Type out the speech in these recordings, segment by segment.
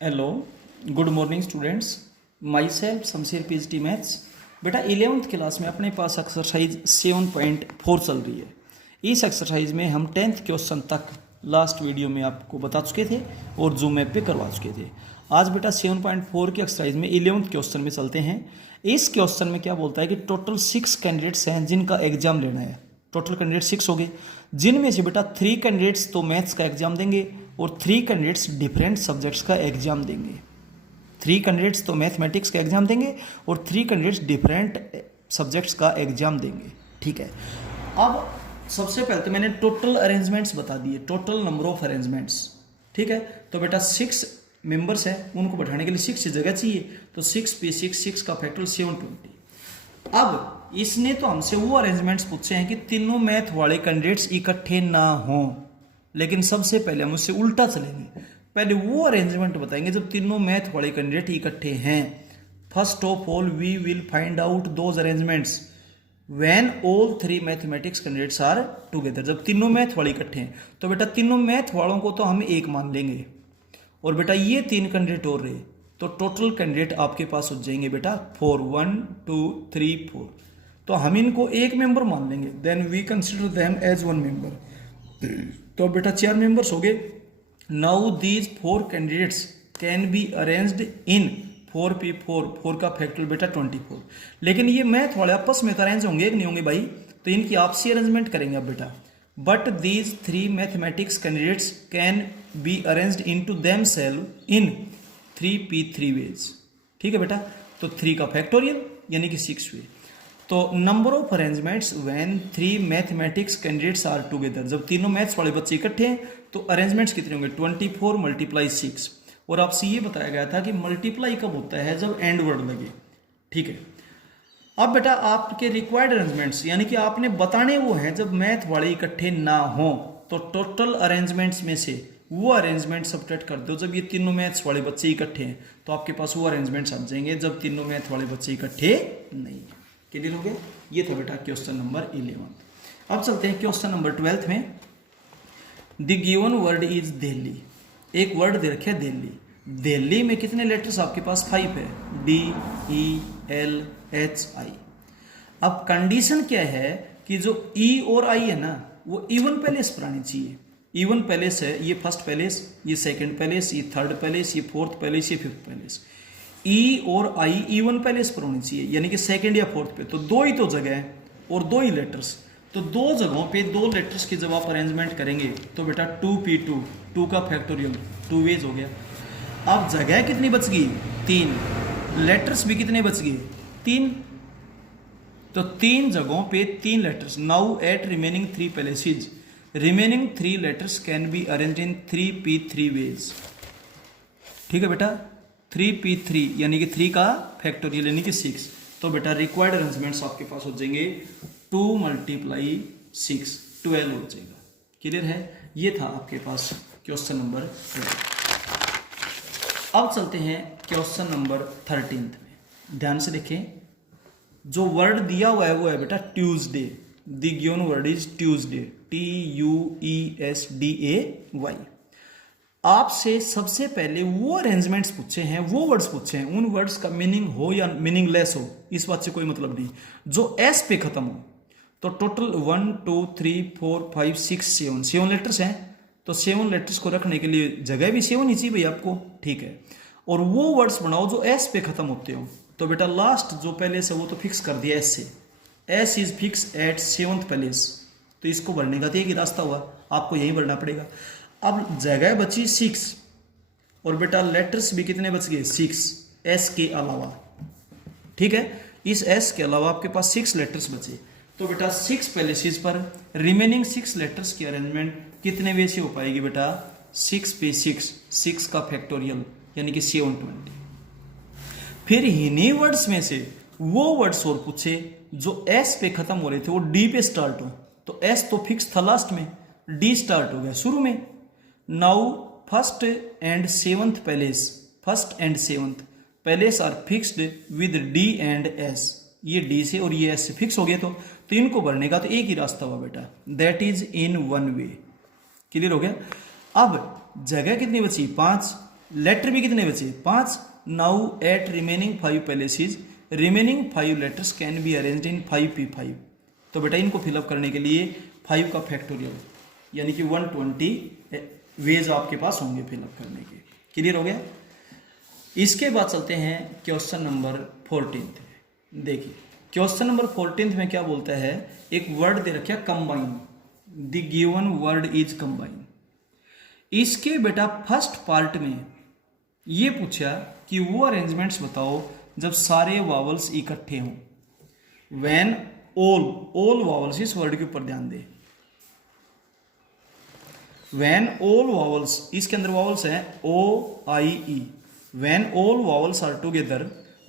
Hello, good morning students. My self Shamsher PhD maths. बेटा 11th class में अपने पास exercise 7.4 चल रही है। इस एक्सरसाइज में हम 10th क्वेश्चन तक लास्ट वीडियो में आपको बता चुके थे और जूम ऐप पे करवा चुके थे। आज बेटा 7.4 की एक्सरसाइज में 11th क्वेश्चन में चलते हैं। इस क्वेश्चन में क्या बोलता है कि टोटल 6 कैंडिडेट्स हैं जिनका एग्जाम लेना है। टोटल कैंडिडेट 6 हो गए, जिनमें से बेटा 3 कैंडिडेट्स तो मैथ्स का एग्जाम देंगे और 3 कैंडिडेट्स डिफरेंट सब्जेक्ट्स का एग्जाम देंगे। 3 कैंडिडेट्स तो मैथमेटिक्स का एग्जाम देंगे और 3 कैंडिडेट्स डिफरेंट सब्जेक्ट्स का एग्जाम देंगे। ठीक है, अब सबसे पहले तो मैंने टोटल अरेंजमेंट्स बता दिए, टोटल नंबर ऑफ अरेंजमेंट्स। ठीक है, तो बेटा 6 मेंबर्स हैं, उनको बैठाने के लिए 6 जगह चाहिए, तो 6 पे 6 का फैक्टोरियल 720। अब इसने तो हमसे वो अरेंजमेंट्स पूछे हैं कि तीनों मैथ वाले कैंडिडेट्स इकट्ठे ना हों, लेकिन सबसे पहले हम उससे उल्टा चलेंगे। पहले वो अरेंजमेंट बताएंगे जब तीनों मैथ वाले कैंडिडेट इकट्ठे हैं। First of all we will find out those arrangements when all 3 mathematics candidates are together. जब तीनों मैथ वाले इकट्ठे हैं तो बेटा तीनों मैथ वालों को तो हम एक मान लेंगे, और बेटा ये 3 कैंडिडेट और रहे, तो टोटल कैंडिडेट आपके पास हो जाएंगे बेटा 4, 1 2 3 4। तो हम इनको एक मेंबर मान लेंगे, then we consider them as 1 member. तो बेटा 4 मेंबर्स हो गए। Now these 4 candidates can be arranged in 4p4। 4 का फैक्टोरियल बेटा 24। लेकिन ये मैथ वाले आपस में तो अरेंज होंगे कि नहीं होंगे भाई, तो इनकी आपसी अरेंजमेंट करेंगे अब बेटा। But these 3 mathematics candidates can be arranged into themselves in 3p3 ways. ठीक है बेटा, तो 3 का फैक्टोरियल यानी कि 6 वे। तो number of arrangements when 3 mathematics candidates are together. जब तीनों मैथ्स वाले बच्चे इकट्ठे हैं तो अरेंजमेंट्स कितने होंगे, 24 मल्टीप्लाई 6। और आपसे ये बताया गया था कि मल्टीप्लाई कब होता है, जब एंड वर्ड लगे। ठीक है, अब बेटा आपके रिक्वायर्ड अरेंजमेंट्स यानी कि आपने बताने वो हैं जब मैथ वाले इकट्ठे ना हो, तो टोटल अरेंजमेंट्स में से वो अरेंजमेंट सब्ट्रैक्ट कर दो जब ये तीनों मैथ्स वाले बच्चे इकट्ठे हैं, तो आपके पास वो अरेंजमेंट्स आ जाएंगे जब तीनों मैथ वाले बच्चे इकट्ठे नहीं है। क्लियर हो गया? ये था बेटा क्वेश्चन नंबर 11। अब चलते हैं क्वेश्चन नंबर 12 में। The given word is Delhi. एक वर्ड दे रखे दिल्ली। दिल्ली में कितने लेटर्स आपके पास? 5 है, DELHI। अब कंडीशन क्या है कि जो E और I है ना वो इवन पैलेस पर आनी चाहिए। इवन पैलेस है, ये फर्स्ट पैलेस, ये सेकंड पैलेस, ये थर्ड पैलेस, ये फोर्थ पैलेस, ये फिफ्थ पैलेस। E और I इवन पैलेस पर होनी चाहिए, यानी कि सेकंड या फोर्थ पे। तो 2 ही तो जगह है और 2 ही लेटर्स, तो 2 जगहों पे 2 लेटर्स की जब आप अरेंजमेंट करेंगे तो बेटा 2p2, 2 का फैक्टोरियल 2 वेज हो गया। अब जगह कितनी बच गई? 3। लेटर्स भी कितने बच गए? 3। तो 3 जगहों पे 3 letters. Now at remaining 3 places, remaining 3 letters can be arrange in 3p3 ways. ठीक है बेटा, 3p3 यानी कि 3 का फैक्टोरियल यानी कि 6। तो बेटा रिक्वायर्ड अरेंजमेंट्स आपके पास हो जाएंगे 2 मल्टीप्लाई 6, 12 हो जाएगा। क्लियर है? ये था आपके पास क्वेश्चन नंबर 12। अब चलते हैं क्वेश्चन नंबर 13 में। ध्यान से देखें, जो वर्ड दिया हुआ है वो है बेटा Tuesday. The given word is Tuesday, TUESDAY। आपसे सबसे पहले वो अरेंजमेंट्स पूछे हैं, वो वर्ड्स पूछे हैं, उन वर्ड्स का मीनिंग हो या मीनिंगलेस हो इस बात से कोई मतलब नहीं, जो एस पे खत्म हो। तो टोटल 1 2 3 4 5 6 7 लेटर्स हैं, तो 7 लेटर्स को रखने के लिए जगह भी 7 ही चाहिए भाई आपको। ठीक है, और वो वर्ड्स बनाओ जो एस पे खत्म होते हो। तो बेटा लास्ट जो पैलेस है वो तो फिक्स कर दिया एस से, S is fix eight 7th palace. तो इसको भरने का तो एक ही रास्ता हुआ, आपको यही भरना पड़ेगा। अब जगह बची 6 और बेटा लेटर्स भी कितने बच गए? 6 एस के अलावा। ठीक है, इस एस के अलावा आपके पास 6 लेटर्स बचे। तो बेटा 6 पैलेसेस पर रिमेनिंग 6 लेटर्स की अरेंजमेंट कितने वे से हो पाएगी बेटा? 6 पे 6 का फैक्टोरियल यानी कि 720। फिर इन्हीं वर्ड्स में से वो वर्ड्स और पूछे जो एस पे खत्म हो रहे थे, वो डी पे स्टार्ट हो। तो एस तो फिक्स था लास्ट में, डी स्टार्ट हो गया शुरू में। Now first and 7th place, first and 7th place are fixed with D and S. ये डी से और ये एस से फिक्स हो गया, तो इनको भरने का तो एक ही रास्ता हुआ बेटा, that is in 1 way. Clear हो गया? अब जगह कितनी बची? 5। लेटर भी कितने बचे 5। Now at remaining 5 palaces remaining 5 letters can be arranged in 5p5। तो बेटा इनको फिलअप करने के लिए 5 का फैक्टोरियल यानी कि 120 वेज आपके पास होंगे फिलअप करने के। क्लियर हो गया। इसके बाद चलते हैं क्वेश्चन नंबर 14। देखिए क्वेश्चन नंबर 14 में क्या बोलता है, एक वर्ड दे रखा combine, the given word is combine. इसके बेटा फर्स्ट पार्ट में ये पूछा कि वो अरेंजमेंट्स बताओ जब सारे वावल्स इकट्ठे हों। व्हेन ऑल वावल्स, इस वर्ड के ऊपर ध्यान दे, व्हेन ऑल वावल्स, इसके अंदर वावल्स हैं O I E. When all vowels are together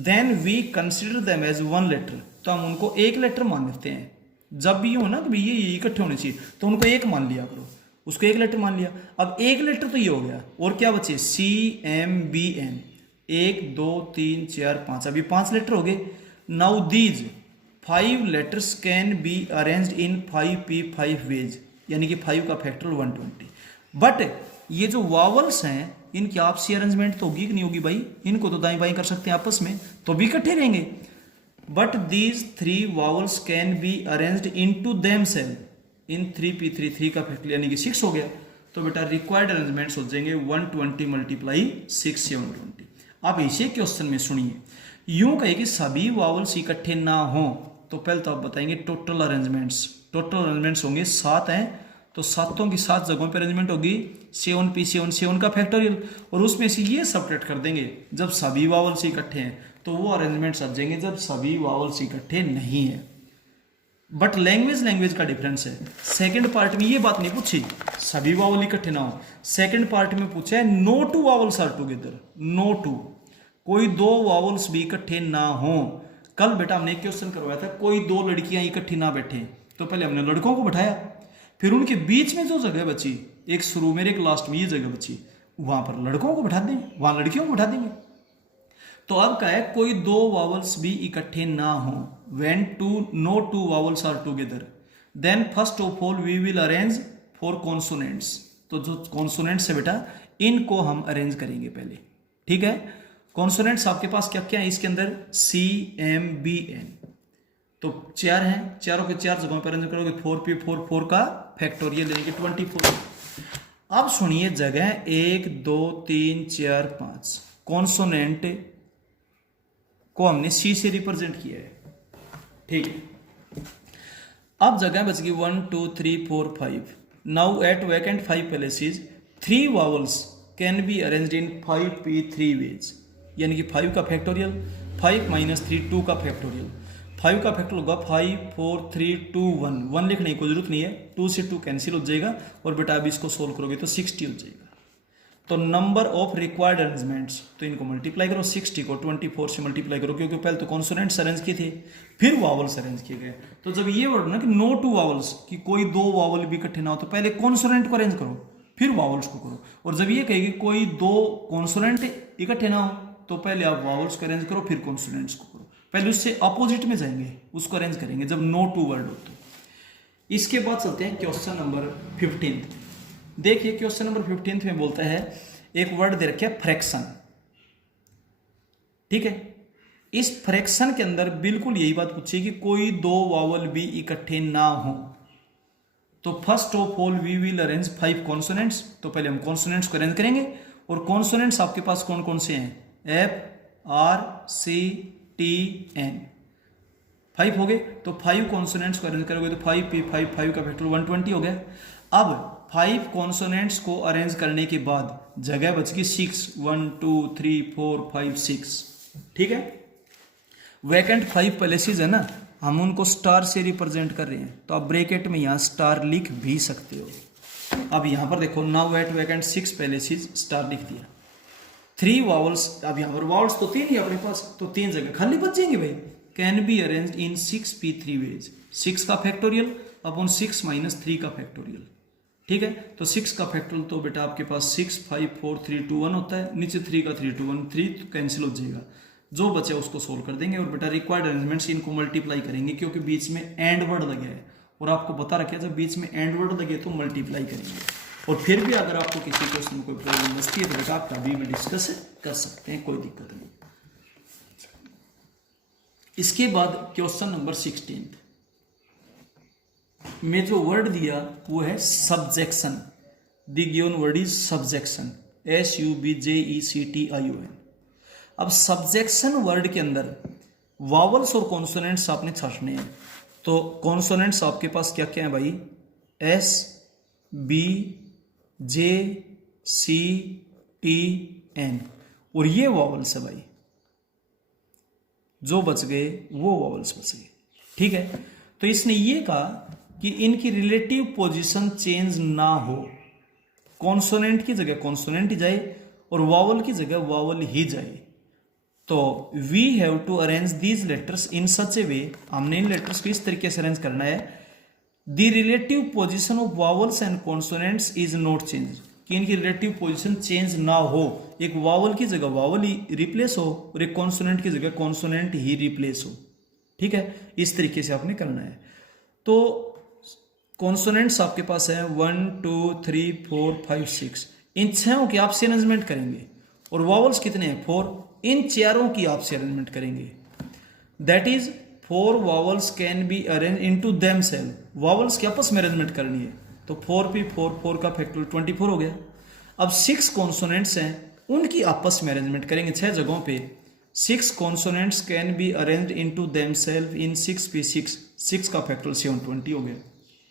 then we consider them as one letter. तो हम उनको एक लेटर मान लेते हैं। जब भी हो ना कि ये इकट्ठे होने चाहिए तो उनको एक मान लिया करो, उसको एक लेटर मान लिया। अब एक लेटर तो ये हो गया, और क्या बचे CMBN, 1 2 3 4 5, अभी 5 लेटर हो गए। Now these 5 letters can be arranged in 5p5 ways, यानी कि 5 का फैक्टोरियल 120। बट ये जो वावल्स हैं इनकी आपसी अरेंजमेंट तो होगी कि नहीं होगी भाई, इनको तो दाएं बाएं कर सकते हैं आपस में, तो भी इकट्ठे रहेंगे। But these 3 vowels can be arranged into themselves in 3p3, 3 का फैक्टोरियल यानी कि 6 हो गया। तो बेटा रिक्वायर्ड अरेंजमेंट्स हो जाएंगे 120 मल्टीप्लाई 6 से 120। अब इसे क्वेश्चन में सुनिए, यूं कहे कि सभी वावल्स इकट्ठे ना हो तो पहले तो आप बताएंगे टोटल अरेंजमेंट्स। टोटल अरेंजमेंट्स होंगे 7 हैं, तो 7 की 7 जगहों पर अरेंजमेंट होगी 7p7, 7 का फैक्टोरियल, और उसमें से ये सब्ट्रैक्ट कर देंगे जब सभी वावल्स इकट्ठे हैं। तो वो अरेंजमेंट्स आ जाएंगे जब सभी वावल्स इकट्ठे नहीं है। बट लैंग्वेज का डिफरेंस है। सेकंड पार्ट में ये बात नहीं पूछी सभी वावल इकट्ठे ना हो, सेकंड पार्ट में पूछा है no two vowels are together, no two, कोई 2 वावल्स भी इकट्ठे ना हो। कल बेटा हमने एक क्वेश्चन करवाया था, कोई 2 लड़कियां इकट्ठी ना बैठे, तो पहले हमने लड़कों को बैठाया, फिर उनके बीच में जो जगह बची, एक शुरू में एक लास्ट में ये जगह बची, वहां पर लड़कों को बैठा देंगे, वहां लड़कियों को बैठा देंगे। तो अब क्या है, कोई 2 वावल्स भी इकट्ठे ना हो। When no two vowels are together then first of all we will arrange four consonants. तो जो कॉन्सोनेंट्स है बेटा इनको हम अरेंज करेंगे पहले, ठीक है। कॉन्सोनेंट्स आपके पास क्या क्या है इसके अंदर, CMBN, तो 4 हैं, चारों के 4 जगहों पर अरेंज करोगे 4p4, 4 का फैक्टोरियल यानी कि 24। अब सुनिए जगह 1 2 3 4 5, कॉन्सोनेंट को हमने C से रिप्रेजेंट किया है, ठीक है। अब जगह बच गई 1 2 3 4 5। Now at vacant 5 places 3 vowels can be arranged in 5p3 ways, यानी कि 5 का फैक्टोरियल, 5 - 3 2 का फैक्टोरियल, 5 का फैक्टोरियल होगा 5 4 3 2 1, 1 लिखने की कोई जरूरत नहीं है, 2 से 2 कैंसिल हो जाएगा, और बेटा अभी इसको सोल्व करोगे तो 60 हो जाएगा। तो नंबर ऑफ रिक्वायर्ड अरेंजमेंट्स, तो इनको मल्टीप्लाई करो, 60 को 24 से मल्टीप्लाई करो, क्योंकि पहले तो कॉन्सोनेंट्स अरेंज किए थे फिर वावल्स अरेंज किए गए। तो जब ये वर्ड ना कि नो टू वावल्स, कि कोई 2 वावल भी इकट्ठे ना हो, तो पहले कॉन्सोनेंट को अरेंज करो फिर वावल्स को करो। और जब ये कहेगी कोई 2 कॉन्सोनेंट इकट्ठे ना हो तो पहले आप वावल्स को अरेंज करो फिर कॉन्सोनेंट्स को करो, पहले उससे अपोजिट में जाएंगे, उसको अरेंज करेंगे जब नो टू वर्ड हो तो। इसके बाद चलते हैं क्वेश्चन नंबर 15। देखिए क्वेश्चन नंबर 15 में बोलता है, एक वर्ड दे रखे फ्रैक्शन, ठीक है। इस फ्रैक्शन के अंदर बिल्कुल यही बात पूछी कि कोई 2 वावल भी इकट्ठे ना हो। तो first of all we will arrange 5 consonants, तो पहले हम कॉन्सोनेंट्स को अरेंज करेंगे। और कॉन्सोनेंट्स आपके पास कौन कौन से हैं, FRCTN, 5 हो गए। तो 5 कॉन्सोनेंट्स को अरेंज करोगे तो 5p5, 5 का फैक्टोरियल 120 हो गया। अब 5 कॉन्सोनेंट्स को अरेंज करने के बाद जगह बच गई 6, 1 2 3 4 5 6, ठीक है। वैकेंट 5 प्लेसेस है ना, हम उनको स्टार से रिप्रेजेंट कर रहे हैं, तो आप ब्रैकेट में यहाँ स्टार लिख भी सकते हो। अब यहाँ पर देखो, now at vacant 6 places, star लिख दिया। 3 वावल्स, अब यहाँ पर वावल्स तो 3 ही अपने पास, तो 3 जगह खाली बच जाएंगे भाई। Can be arranged in 6p3 ways, 6 का फैक्टोरियल अपॉन 6 - 3 का फैक्टोरियल, ठीक है। तो 6 का फैक्टोरियल तो बेटा आपके पास 6 5 4 3 2 1 होता है, नीचे 3 का 3 2 1, 3 तो कैंसिल हो जाएगा, जो बचे उसको सोल्व कर देंगे। और बेटा रिक्वायर्ड अरेंजमेंट्स इनको मल्टीप्लाई करेंगे, क्योंकि बीच में एंड वर्ड लगे है, और आपको बता रखा है जब बीच में एंड वर्ड लगे तो मल्टीप्लाई करेंगे। और फिर भी अगर आपको किसी क्वेश्चन में कोई प्रॉब्लम बचती है तो बेटा आप कभी भी डिस्कस कर सकते हैं, कोई दिक्कत नहीं। इसके बाद क्वेश्चन नंबर 16 में जो वर्ड दिया वो है subjection. The given word is subjection, SUBJECTION। अब सब्जेक्शन वर्ड के अंदर वावल्स और कॉन्सोनेंट्स आपने छाटने हैं। तो कॉन्सोनेंट्स आपके पास क्या क्या है भाई, S, B, J, C, T, N, और ये वावल्स है भाई, जो बच गए वो वावल्स बच गए। ठीक है, तो इसने ये कहा कि इनकी रिलेटिव पोजीशन चेंज ना हो, कॉन्सोनेंट की जगह कॉन्सोनेंट ही जाए और वावल की जगह वावल ही जाए। तो we have to arrange these letters in such a way, हमने इन लेटर्स को इस तरीके से अरेंज करना है, the relative position of vowels and consonants is not change, कि इनकी रिलेटिव पोजीशन चेंज ना हो, एक वावल की जगह वावल ही रिप्लेस हो और एक कॉन्सोनेंट की जगह कॉन्सोनेंट ही रिप्लेस हो। ठीक है, इस तरीके से आपने करना है। तो कॉन्सोनेंट्स आपके पास है 1 2 3 4 5 6, इन 6 की आपसे अरेंजमेंट करेंगे, और वावल्स कितने हैं 4, इन 4 की आपसे अरेंजमेंट करेंगे। That is 4 vowels can be arrange into themselves, vowels की आपस में अरेंजमेंट करनी है। तो 4 पे 4 का फैक्टोरियल 24 हो गया। अब 6 कॉन्सोनेंट्स हैं, उनकी आपस में अरेंजमेंट करेंगे 6 जगहों पे। 6 consonants can be arrange into themselves in 6 P 6 का फैक्टोरियल 720 हो गया।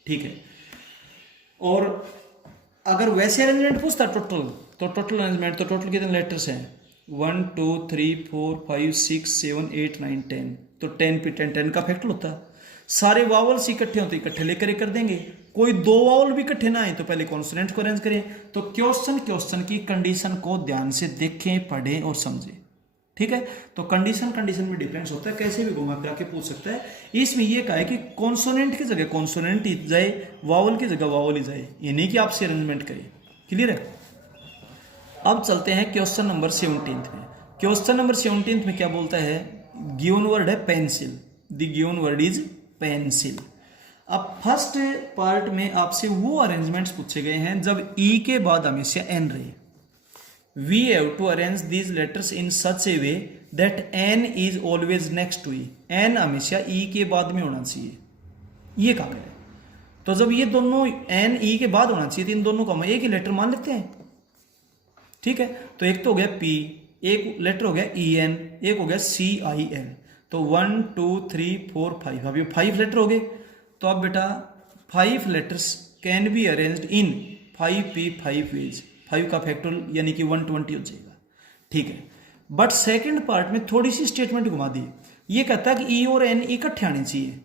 ठीक है, और अगर वैसे अरेंजमेंट पूछता टोटल, तो टोटल अरेंजमेंट, तो टोटल कितने लेटर्स हैं 1 2 3 4 5 6 7 8 9 10, तो 10 पे 10 का फैक्टर होता है। सारे वावल्स इकट्ठे होते इकट्ठे लेकर कर देंगे, कोई 2 वावल भी इकट्ठे ना आए तो पहले कॉन्सोनेंट को अरेंज करें। तो क्वेश्चन की कंडीशन को ध्यान से देखें, पढ़ें और समझें। ठीक है, तो कंडीशन में डिफरेंस होता है, कैसे भी घुमा फिरा के पूछ सकता है। इसमें यह कहा है कि कॉन्सोनेंट की जगह कॉन्सोनेंट ही जाए, वावल की जगह वावल ही जाए, ये नहीं कि आपसे अरेंजमेंट करें। क्लियर है। अब चलते हैं क्वेश्चन नंबर 17 में। क्वेश्चन नंबर 17 में क्या बोलता है, गिवन वर्ड है pencil, the given word is pencil. अब फर्स्ट पार्ट में आपसे वो अरेंजमेंट्स पूछे गए हैं जब ई के बाद हमेशा एन रहे। We have to arrange these letters in such a way that N is always next to E, N हमेशा ई के बाद में होना चाहिए, ये काम है। तो जब ये दोनों एन ई के बाद होना चाहिए तो इन दोनों को हम एक ही लेटर मान लेते हैं। ठीक है, तो एक तो हो गया पी, एक लेटर हो गया ई एन, एक हो गया सी आई एन। तो 1 2 3 4 5, अब ये 5 लेटर हो गए। तो अब बेटा 5 letters can be arranged in 5p5 ways, 5 का फैक्टोरियल यानी कि 120 हो जाएगा। ठीक है, बट सेकंड पार्ट में थोड़ी सी स्टेटमेंट घुमा दी। ये कहता है कि ई और एन इकट्ठे आने चाहिए,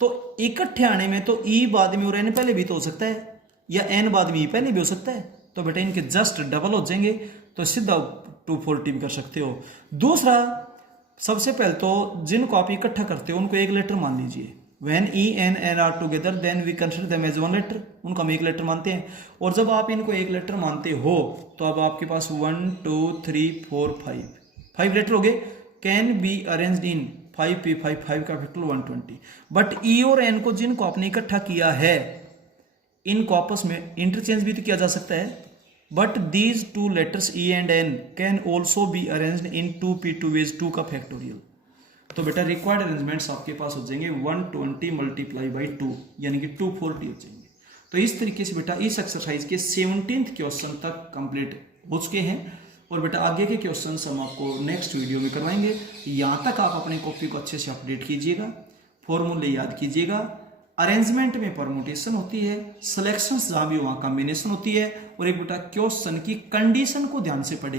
तो इकट्ठे आने में तो ई बाद में और एन पहले भी तो हो सकता है, या एन बाद में ई पहले भी हो सकता है। तो बेटा इनके जस्ट डबल हो जाएंगे, तो सीधा 240 भी कर सकते हो। दूसरा, सबसे पहले तो जिनको आप इकट्ठा करते हो उनको एक लेटर मान लीजिए। When E and N are together, then we consider them as one letter, उनको हम एक लेटर मानते हैं। और जब आप इनको एक लेटर मानते हो तो अब आपके पास 1 2 3 4 5 लेटर हो गए, can be arranged in 5p5, 5 का फैक्टोरियल 120। बट ई और एन को जिनको आपने इकट्ठा किया है इनको आपस में इंटरचेंज भी तो किया जा सकता है। But these 2 letters E and N can also be arranged in 2p2 ways 2 का फैक्टोरियल। तो बेटा रिक्वायर्ड अरेंजमेंट्स आपके पास हो जाएंगे 120 मल्टीप्लाई बाई 2 यानी कि 240 हो जाएंगे। तो इस तरीके से बेटा इस एक्सरसाइज के 17th क्वेश्चन तक कंप्लीट हो चुके हैं, और बेटा आगे के क्वेश्चन हम आपको नेक्स्ट वीडियो में करवाएंगे। यहाँ तक आप अपने कॉपी को अच्छे से अपडेट कीजिएगा, फॉर्मूले याद कीजिएगा। अरेंजमेंट में परमुटेशन होती है, सिलेक्शंस जहाँ भी वहाँ कॉम्बिनेशन होती है, और एक बेटा क्वेश्चन की कंडीशन को ध्यान से पढ़े,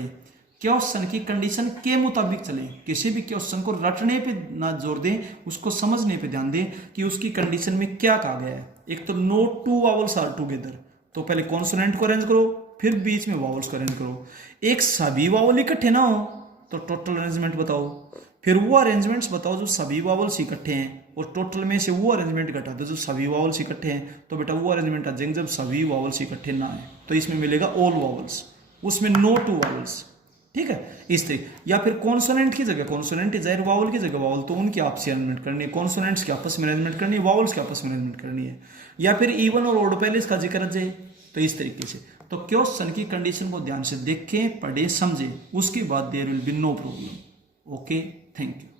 क्वेश्चन की कंडीशन के मुताबिक चले। किसी भी क्वेश्चन को रटने पे ना जोर दें, उसको समझने पे ध्यान दें कि उसकी कंडीशन में क्या कहा गया है। एक तो नो 2 वावल्स आर टुगेदर, तो पहले कॉन्सोनेंट को अरेंज करो, फिर बीच में वावल्स को अरेंज करो। एक सभी वावल इकट्ठे ना हो तो टोटल अरेंजमेंट बताओ, फिर वो अरेंजमेंट्स बताओ जो सभी वावल्स इकट्ठे हैं, और टोटल में से वो अरेंजमेंट घटा दो जो सभी वावल्स इकट्ठे हैं। तो बेटा वो अरेंजमेंट आ जाएंगे जब सभी वावल्स इकट्ठे ना आए, तो इसमें मिलेगा ऑल वावल्स, उसमें नो 2 वावल्स। ठीक है, इस तरीके। या फिर कॉन्सोनेंट की जगह कॉन्सोनेंट जाहिर, वावल की जगह वावल, तो उनकी आपसी अरेंजमेंट करनी है, कॉन्सोनेंट्स की आपस में अरेंजमेंट करनी है, वावल्स की आपस में अरेंजमेंट करनी है। या फिर इवन और ऑड पहले इसका जिक्र जाए, तो इस तरीके से। तो क्वेश्चन की कंडीशन को ध्यान से देखें, पढ़ें, समझें, उसके बाद there will be no problem. Okay, thank you.